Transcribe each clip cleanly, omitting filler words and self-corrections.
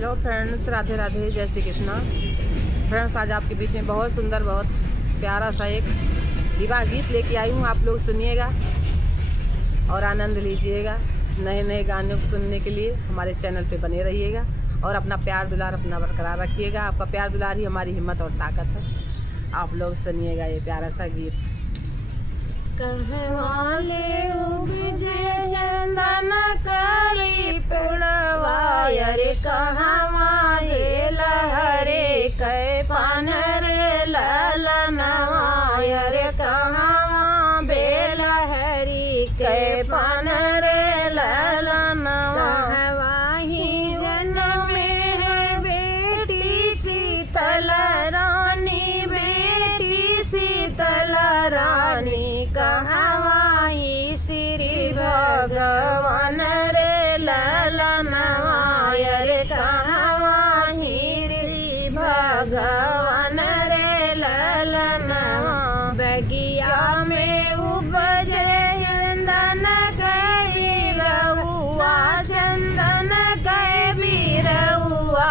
Hello friends, Radhe Radhe, जय Shri Krishna. Friends, आज आपके बीच में बहुत सुंदर, बहुत प्यारा सा एक विवाह गीत लेके आई हूँ। आप लोग सुनिएगा और आनंद लीजिएगा। नए नए गाने को सुनने के लिए हमारे चैनल पे बने रहिएगा और अपना प्यार दुलार अपना बरकरार रखिएगा। आपका प्यार दुलार ही हमारी हिम्मत और ताकत है। आप लोग सुनिएगा ये प्यारा सा गीत। कहवाले उपजे चंदन कली पेड़वा रे कहवाले लहरे कै पान रे ललनवा रे कहवा बेलहरी कै पान रे ललनवा। कहवाही जन्म में है बेटी शीतल रानी, बेटी शीतल रानी। कहवाही श्री भगवान रे ललनवा रे कहवाही रे भगवान रे ललनवा। बगिया में उपजे चंदन कै रहुआ, चंदन कै बिरहुआ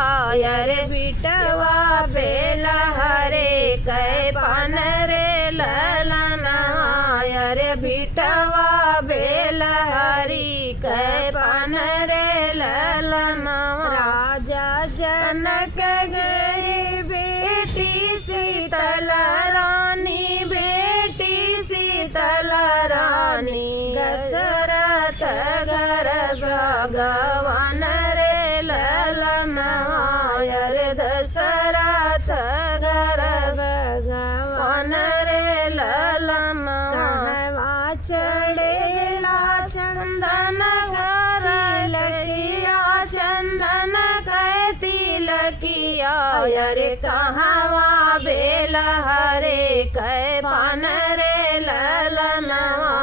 रे बिटवा बेलहरे कै पान रे ललनवा रे बिटवा बेलहरी कै पान रे ललनवा। राजा जनक गए बेटी शीतल रानी, बेटी शीतल रानी। दशरथ घर भगवान रे ललनवा रे दशरथ घर भगवान रे ललनवा। चढ़ेला चंदन कर लकिया, चंदन कै तिलकिया रे कहवा बेलहरे कै पान रे ललनवा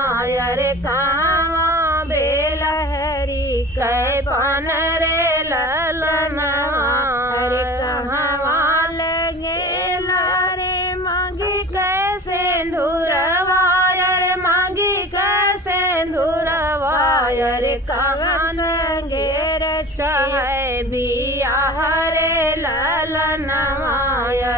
रे कहवा बेलहरी कै पान रे ललनवा। रे कहवा लगे रे मांगी कै सिंदूरवा रे कवन घेर चाहे बियाह रे ललनवा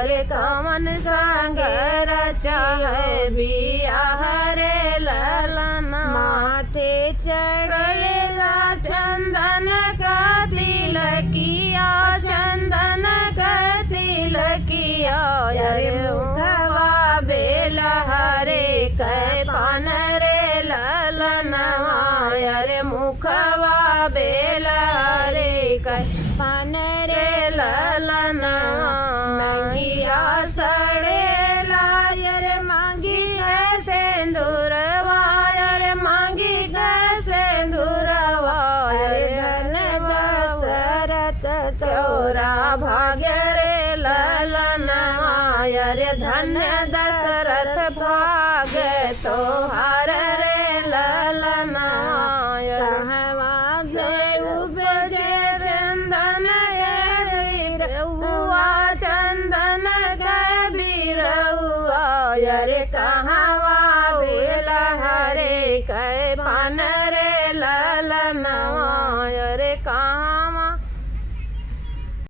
रे कवन संगर चाहे बियाह रे ललनवा। माथे चढ़ेला चंदन का तिलकिया, चंदन का तिलकिया रे मुखवा बेलहरे कै पान रे ललनवा रे मुखवा बेलहरे कै पान रे ललनवा। मंगिया चढ़ेला रे मांगी है सिंदूरवा रे मांगी है सिंदूरवा रे धन दशरथ तोरा भाग्य रे ललनवा रे धन्य दशरथ भाग्य तोहार।